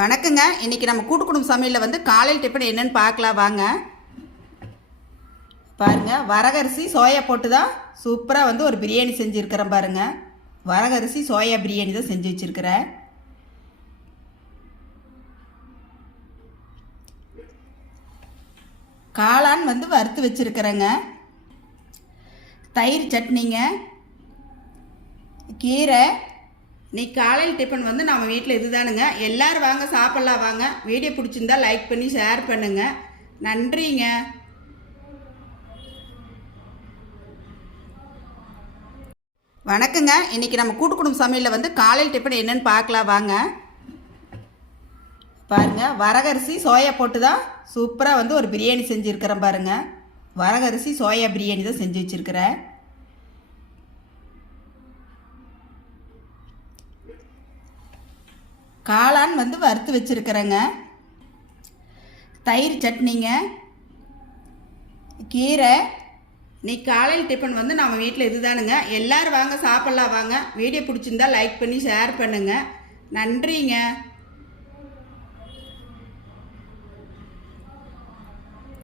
வணக்கங்க. இன்றைக்கி நம்ம கூட்டு குடும்ப சமையலில் வந்து காலையில் டிஃபன் என்னென்னு பார்க்கலாம். வாங்க. பாருங்க வரகரிசி சோயா போட்டு தான் சூப்பராக வந்து ஒரு பிரியாணி செஞ்சுருக்கிறேன் பாருங்க. வரகரிசி சோயா பிரியாணி தான் செஞ்சு வச்சுருக்கிறேன். காளான் வந்து வறுத்து வச்சுருக்கிறேங்க. தயிர் சட்னிங்க கீரை இன்னைக்கு காலையில் டிஃபன் வந்து நம்ம வீட்டில் இதுதானுங்க. எல்லாரும் வாங்க சாப்பிட்லாம் வாங்க. வீடியோ பிடிச்சிருந்தா லைக் பண்ணி ஷேர் பண்ணுங்க. நன்றிங்க. வணக்கங்க. இன்றைக்கி நம்ம கூட்டு குடும்ப சமையலில் வந்து காலையில் டிஃபன் என்னென்னு பார்க்கலாம் வாங்க. பாருங்க வரகரிசி சோயா போட்டு தான் சூப்பராக வந்து ஒரு பிரியாணி செஞ்சுருக்கிறேன் பாருங்க. வரகரிசி சோயா பிரியாணி தான் செஞ்சு வச்சுருக்கிறேன். காளான் வந்து வறுத்து வச்சுருக்கிறேங்க. தயிர் சட்னிங்க கீரை. இன்னைக்கு காலையில் டிஃபன் வந்து நம்ம வீட்டில் இதுதானுங்க. எல்லோரும் வாங்க சாப்பிட்லாம் வாங்க. வீடியோ பிடிச்சிருந்தா லைக் பண்ணி ஷேர் பண்ணுங்கள் நன்றிங்க.